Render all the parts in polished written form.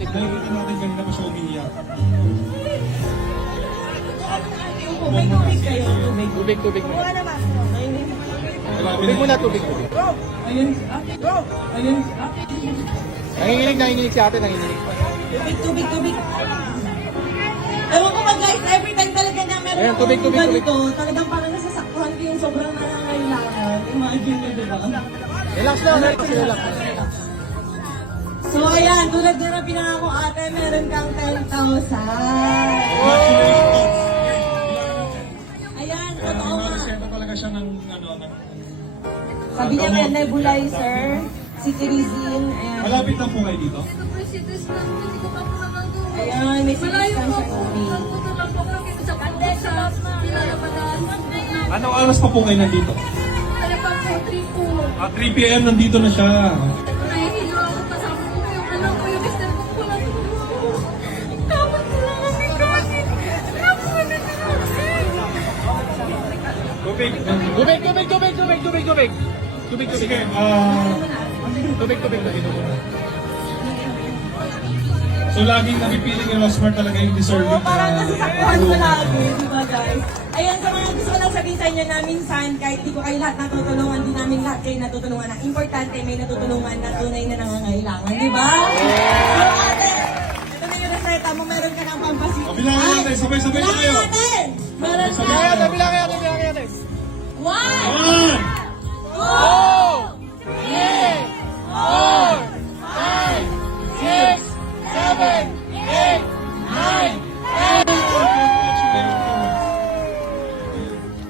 Nakikita natin kanina pa siya umiiyak. May tubig kayo, tubig. Tubig. Mukha naman. Tubig muna, tubig. Ayun, go! Ayun, Nanginginig si ate, nanginginig. tubig. Ewan ko ba guys, every time talaga na meron Ayun, tubig. ganito, talagang parang nasasaktuhan ko yung sobrang nangangailangan. Imagine nyo, diba? Relax lang. So ayan, tulad na na pinangako ate, meron kang 10,000. Ayan, totoo nga. Nakasenta talaga siya ng Sabi niya may nebulizer, cetirizine, ayan. malapit lang po kayo dito. Ayan, may citizen siya uwi. Anong oras pa po kayo nandito? 3 p.m. nandito na siya. Tubig. Tubig. Sige, Tubig. so laging napipili ni Rosmar talaga yung deserving. Oo, parang nasasaktuhan ko lagi, di ba guys? Ayan, sa mga gusto ko lang sabihin sa inyo na minsan, kahit di ko kayo lahat natutulungan, di namin lahat kayo natutulungan. Ang importante, may natutulungan na tunay na nangangailangan, di ba? So ate, ito na yung reseta mo, meron ka ng pampasit. Kabilangan natin, sabay-sabay na kayo. natin! Meron ka! Bilangin natin. 1, 1,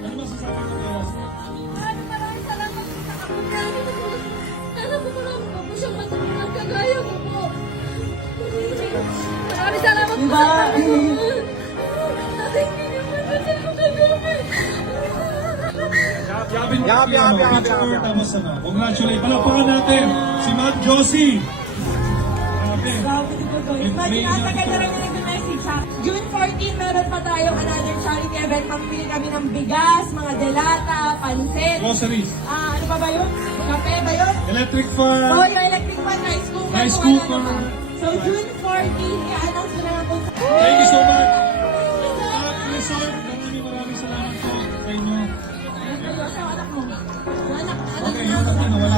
ano masasabi mo kay Rosmar? Maraming salamat po sa kapatid ko. Sana po marami pa po siyang matulungan kagaya ko po. Maraming salamat po Diba? sa Panginoon. Thank you naman po sa kagabi. Yakapin mo Yakap, si yakap, yakap, picture, yakap. tapos congratulate. Palakpakan natin si Ma'am Josie. Grabe. Grabe, di ba guys? Imagine, natagal na rin yung nag-message ha. June 14, meron pa tayong another charity event. Pagpili kami ng bigas, mga delata, pansit. Groceries. Ano pa ba yun? Kape ba yun? Electric fan. Oh, yung electric fan, rice cooker. Rice kung ano cooker. naman. So, June 14, i-announce ko na lang po sa... Thank you so much. Resort, maraming salamat po sa inyo. Anak mo. Anak Okay, mo. yung anak mo, wala